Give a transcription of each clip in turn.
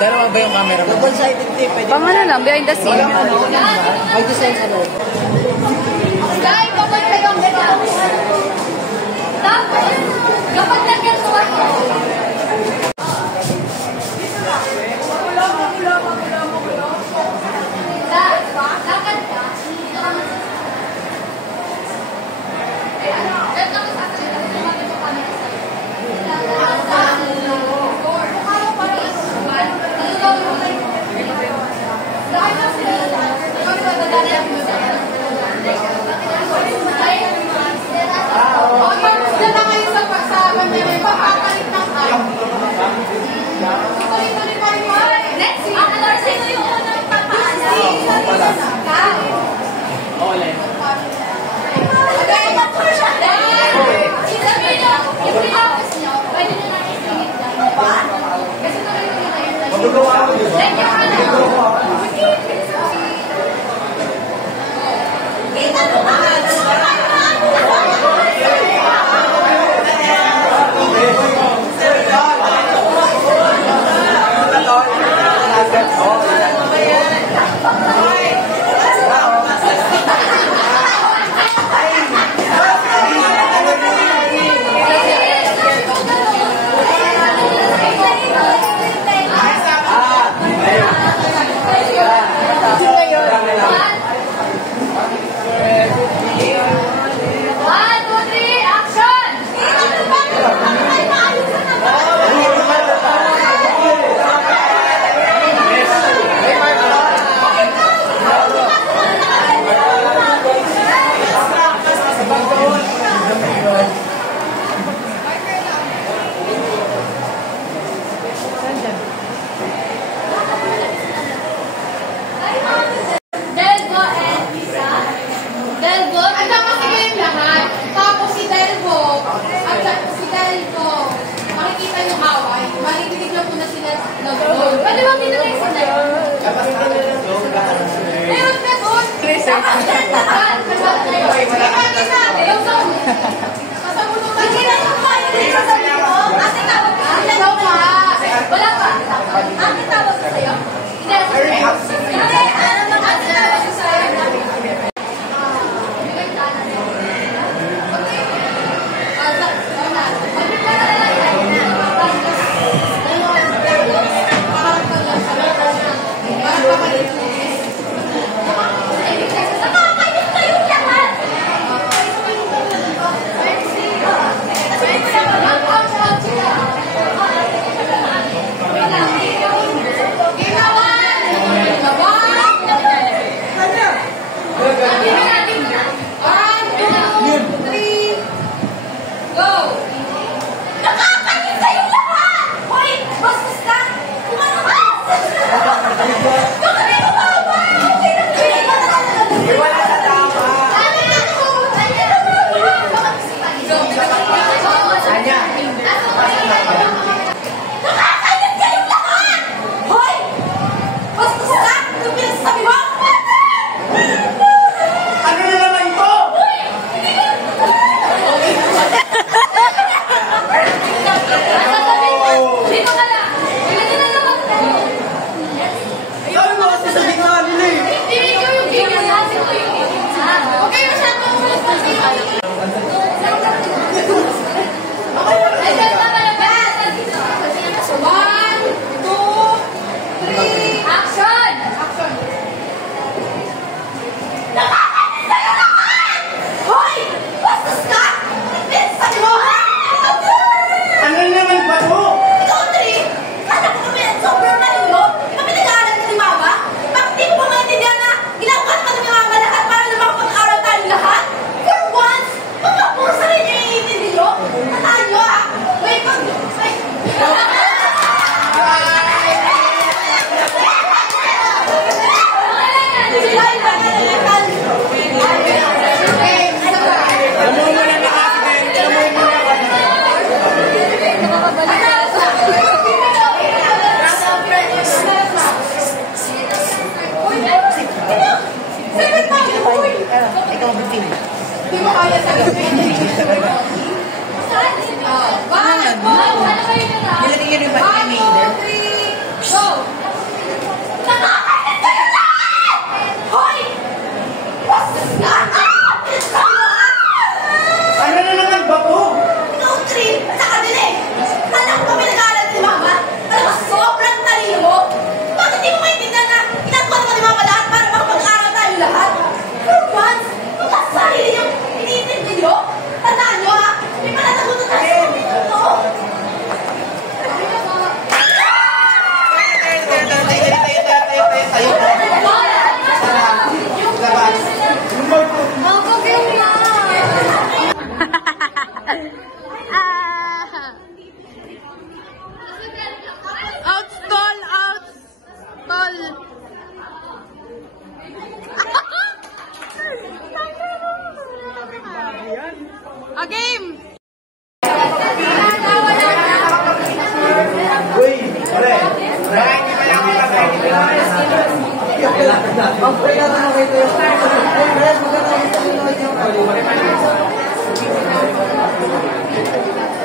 Dalawa ba yung camera mo? Double-sided tape. Pang ano lang, behind the scene. Ay, design sa loob. Dahil kapag kayong tapos, kapag nag-gasuwa ko,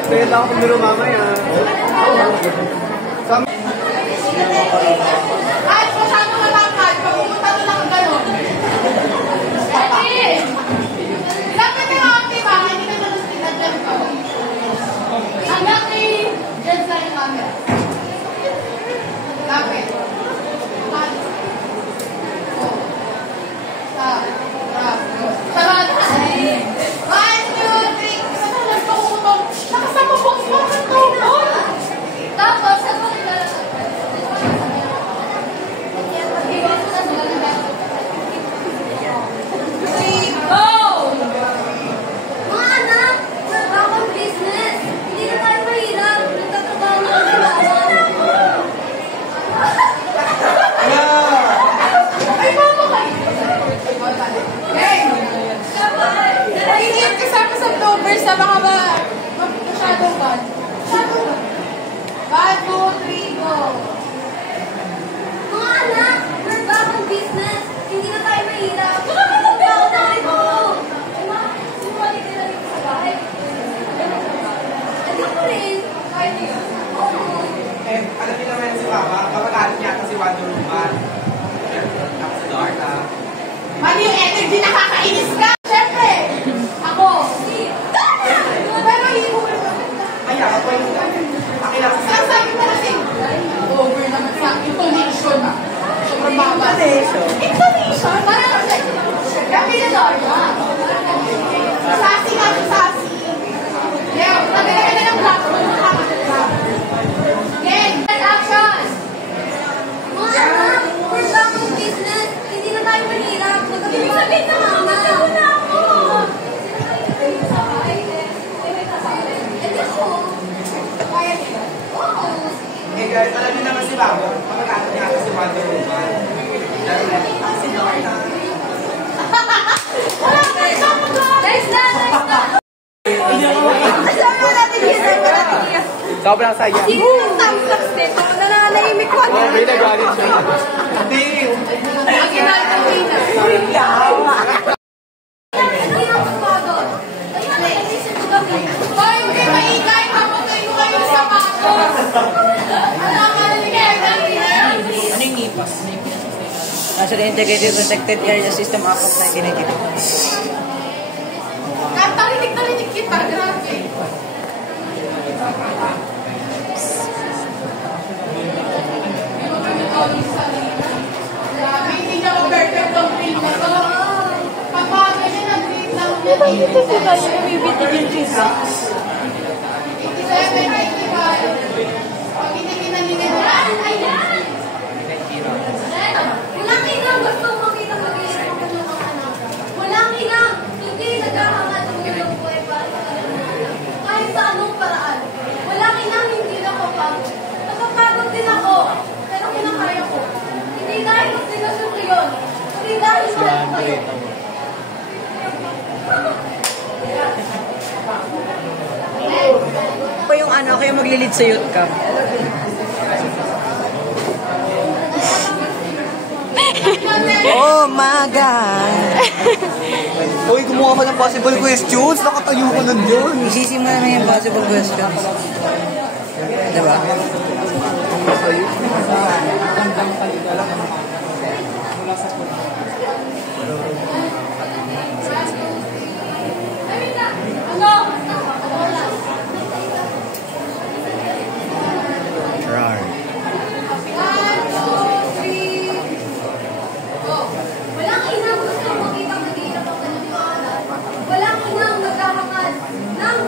Pwede ako kumiro mamaya. Ay, masyado malakad. Papupunta na lang gano'n. Ate! Dapat yung ate ba? Hindi ka naman sinadyan ko. Hanggang kay Jen sa yung camera. Dapat. Sarada. 1, 2, 3. Isa na lang pautong. Nakasama po ang pautong. Tapos, sa mga go! Mga anak, bagong business. Hindi na tayo mahirap. Nagtatrabaho na kami Ay, mama kayo! Hey! Nahihiyap ka sa October sa baka ba masyadong bad. Masyadong bad. 1, 2, 3, go! Mga anak, bagong business. Hindi na tayo mahirap. Nagtatrabaho na ito. Sumali ka na dito sa bahay. Hindi ko rin. Kahit yun. Oo. Eh, alam niyo naman si Mama, kapag-alit niya kasi Wonder Woman. Tapos si Darta. Mali yung energy, nakakainis ka! Siyempre! Ako! Pero hindi mo Ay, ako yung pakilala sa ang sabi mo kasi, over naman sa intonation ah. Sobrang baba. Intonation? Parang siya. Gabi na Lorna. Sassy nga siya, sassy. Leo, tagal ka na ng black. Game! Action! Mga anak, bagong business. Hindi na tayo mahirap. Nagtatrabaho na mama. Wala ako. Hindi ako. Kaya niya. Oo. Eh, guys, alam niyo naman si Mama, kapag-alit niya kasi Wonder Woman. Lalo na, si Darta. Wala ka siya mag-aaral. Nice na, nice na. Kasama natin yun. Sobrang saya. Sige ng thumbs up nito. Nananahimik ko. Oh, may nagalit siya. Hindi. Ang ginagawa na. Hindi ako pagod. Kaya naisip ko kami. Hoy, hindi maingay. Papatay ko kayo sa patos. Alam ka na ni Kevin. Ano yung NIPAS? National Integrated Protected Area System Act of 1992. Kahit narinig kita, grabe. Grabe, hindi na perfect ang film na to. Kapag ganyan ang film lang na dito ko kayo, bibigyan siya. 87, 95. Pag hindi kinalingan yan, ayan! Walang inang gusto makita mag-iisip ng kanyang mga anak. Walang inang hindi naghahangad ng kanyang buhay para sa kanyang mga anak. Kahit sa anong paraan. Walang inang hindi napapagod. Napapagod din ako. Pero kinakaya ko. Hindi dahil obligasyon ko yun. Hindi dahil mahal ko kayo. Pa yung ano, kaya maglilid sa youth camp. Oh my God! Uy, gumawa ka ng possible questions. Nakatayo ka lang dyan. Isisimula na yung possible questions. Diba? Rar. 1, 2, 3. Oh. Walang inang gusto makita mag-iirap ang kanyang mga anak. Walang inang naghahangad ng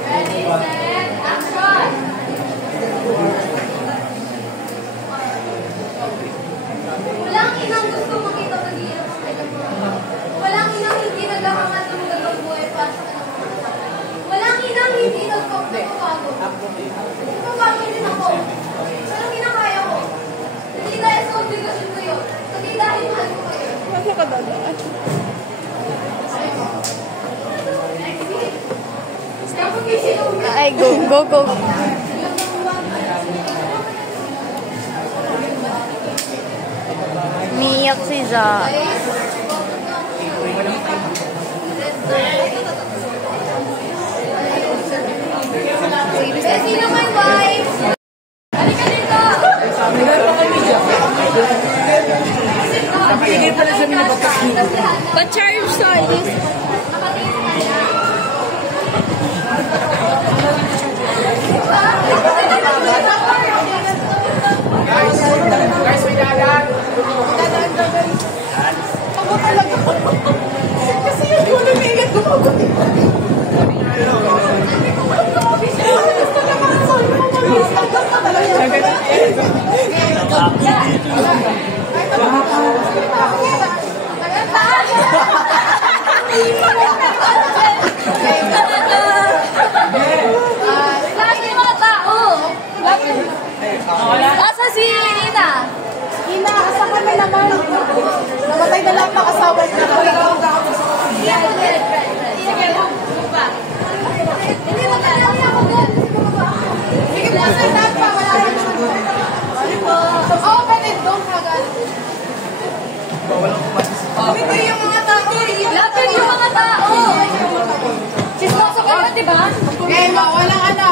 Ready, set, action! walang inang gusto makita mag-iirap ang kanyang mga anak. Walang inang hindi naghahangad ng magandang buhay para sa kanyang mga anak. Walang inang hindi nagpapagod. Nagpapagod din ako. Pero kinakaya ko. Hindi dahil sa obligasyon ko yun. Hindi dahil mahal ko kayo. Masa ka dadaan? Ay, go, go, go. Me. Umiyak si Za. Sino my wife? Halika dito! Napakingin pala sa mga pagkakinan. Pa-charge tayo. Guys, may dagat! Ako talaga. Kasi yung ulo may ingat gumagutin. Lagi yung mga tao! Asa si Ina? Ina, asa kami naman. Namatay na lahat ng asawa niya. Hindi mo talaga ako doon. Sige po, sir, lahat pa. Wala rin naman. Oo, ganit doon kagad. Ito yung mga tao. Lapit yung mga tao! Chismoso kayo, di ba? Okay, walang ano.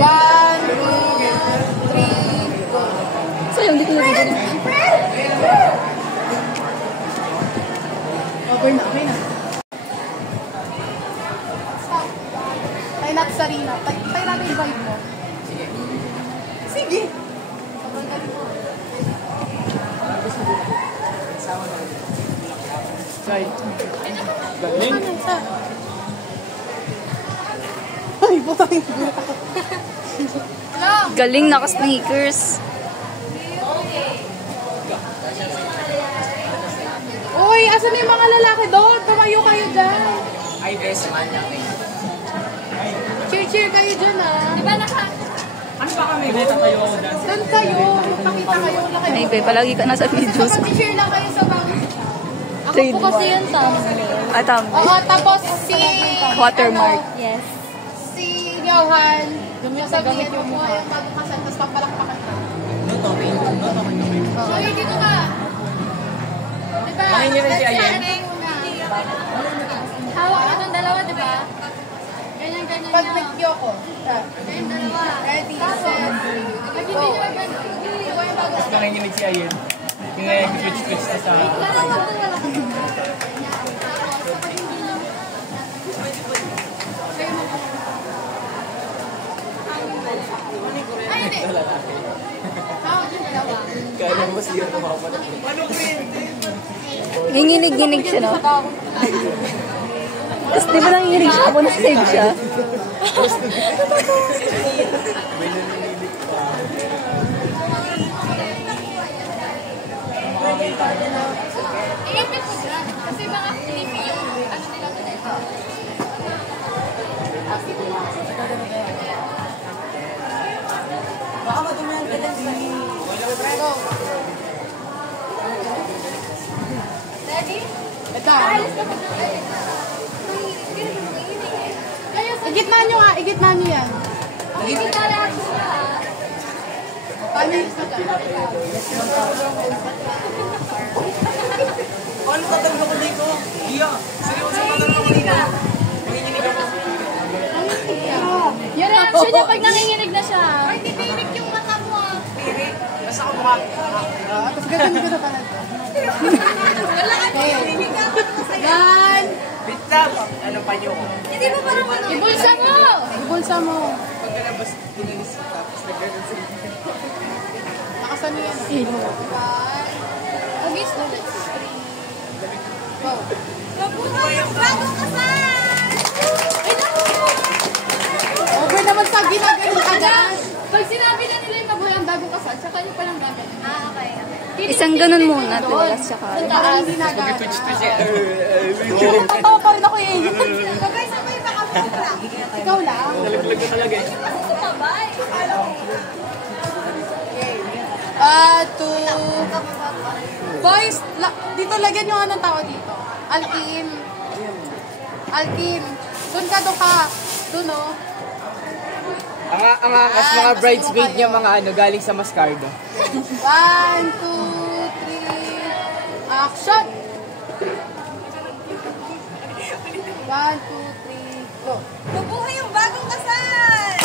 1, 2, 3, go. Sayang, di ko na dito. Okay na. Tayo natin sa Rina. Tayo natin yung vibe mo. Sige. Sobrang galing mo. Galing. Ay, puta yung gulat ako. Galing, naka-sneakers. Uy, asan yung mga lalaki doon? Tumayo kayo dyan. Ay, best man namin. Cheer kayo dyan, ah. Di ba naka... Ano ba kami? Dito tayo ako dance. Doon kayo. Pakita kayo na kayo. Ay, be, palagi ka nasa Kasi videos. mag-cheer lang kayo sa bang... Ako po kasi yun, Tam. Oo, tapos si... Watermark. Yes. Si Johan. Sabihin mo mo yung magkasal, tapos papalakpakan ka. No talking. No talking to me. So, dito ka. Diba? Makinig rin si Ayen. Hawak na itong dalawa, di ba? Ganyan Pag nyo. may Kyoko. Ganyan dalawa. Ready, set, go. Makinig si Ayen. Yung nag-switch-switch na sa... Ay, hindi. Hawak yung dalawa. Kaya lang mas yun kumapa na. Nanginig-ginig siya, no? Tapos di ba nanginig siya habang nasa-save siya? Iipit ko dyan. Kasi mga Filipi yung ano nila ganito. Baka madumihan ka lang sa Go. Ready? Ito. Alis ka pa na. Igitna nyo nga. Igitna nyo yan. Hindi ka lahat sila. Paano yung isa dyan? Ano tatanggap ko dito? Iya. Seryoso tatanggap ko dito. Nanginginig ako. Yung reaction niya pag nanginginig na siya. Ay, titirik yung mata mo. Piri. Basta ako mukha. Tapos ganun ka na pala. Yan. Bitap. Ano pa niyo ko? Hindi mo parang ano. Ibulsa mo! Ibulsa mo. Pagkalabas, dinalis ko. Tapos nagkaroon sa Nakasan mo yan. Agis na. Go. Mabuhay yung bagong kasal! Over naman sa ginagaling agad. Pag sinabi na nila yung mabuhay ang bagong kasal, tsaka nyo palang gagawin. Okay. Isang ganun muna, tulas siya ka. Parang hindi na agad. Switch-switch eh. Natatawa pa rin ako eh. Ikaw lang. Nalaglag na talaga eh. Two. Boys, dito lagyan nyo anong tao dito. Alkin. Alkin. Doon ka. Doon oh. Ang angas mga bridesmaid niya mga ano galing sa Mascardo. 1, 2, 3, Action! 1, 2, 3, go. Mabuhay yung bagong kasal!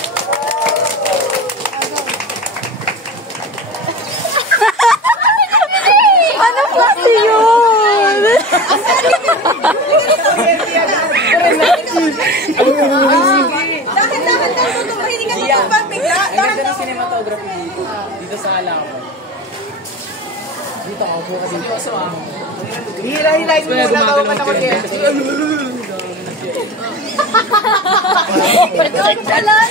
Ano kasi yun? Dahan-dahan lang po itong mahilig at tutumbang bigla. Ang ganda ng cinematography dito. Dito sa halaman. Dito ako po kasi. Seryoso ah. Hila-hilain mo muna bago ka naman yan. Dalan!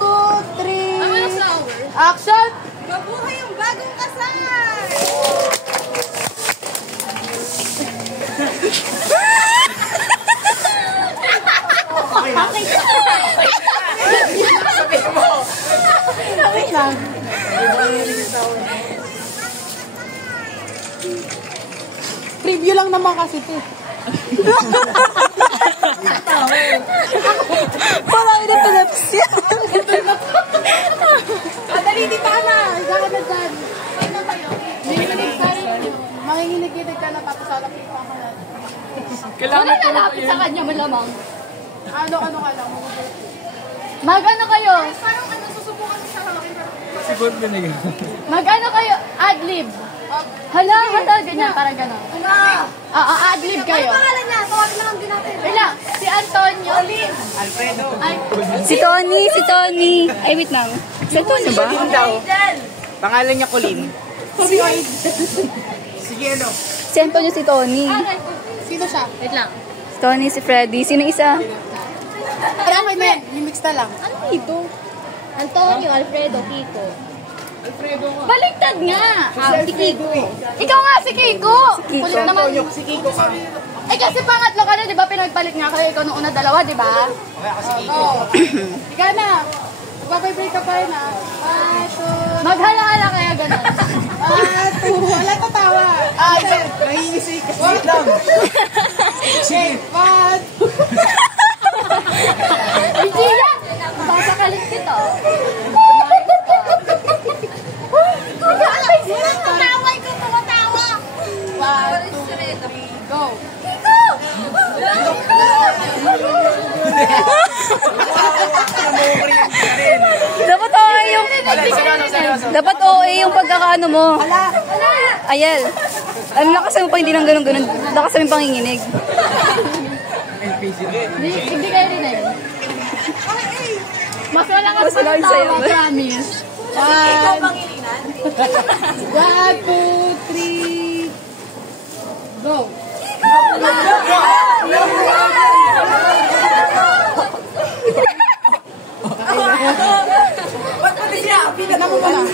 2, 3, action! Mabuhay yung bagong kasal! Wait lang. Preview lang naman kasi ito. Parang inipilaps yan. Madali, di pa na. Isa ka na dyan. Manginginig ka rin. Manginginig ka na tapos alapit pa ka na. Wala lalapit sa kanya malamang. Ano ka lang. Mag-ano kayo? Parang ano, susubukan ko sa akin. Mag-ano kayo? Ad-lib. Hala, ganyan, parang gano'n. Ad-lib kayo. Ano pangalan niya? Tawagin na lang din natin. Wala, si Antonio. Alfredo. Ay, si Tony. Ay, wait lang. Si Tony ba? Colin daw. Pangalan niya Colin. Sige, ano? Si Antonio, si Tony. Sino siya? Wait lang. Si Tony, si Freddy. Sino isa? Ay, okay na yan. Yung-mix na lang. Ano ito? Antonio, Alfredo, Kiko. Baliktad nga. Si Kiko. Ikaw nga, si Kiko. Kulit naman. Si Kiko ka. Eh kasi pangatlo ka na, di ba? Pinagpalit nga kayo. Ikaw nung una dalawa, di ba? Okay, ako si Kiko. Oo. Ika na. Magpapay-break ka pa rin ha. Maghala-hala kaya ganun. Wala tatawa. Ay, nahihisay kasi lang. Sige. 1, 2. Hindi yan. Basakalit kita. Kuya, alay sila. Tumaway ko, tumatawa. 1, 2, 3, go. Dapat okay yung... Dapat okay yung pagkakaano mo. Ayel. Ano lakasan mo pa hindi nang ganun-ganun. Lakasan mo yung panginginig. Hindi kayo rinig. Mas malakas pa ng tawa, promise. 1, 2, 3, go. Ba't pati siya? Pinag mo na.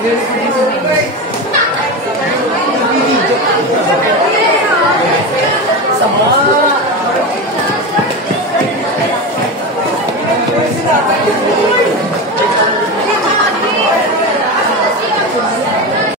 Hindi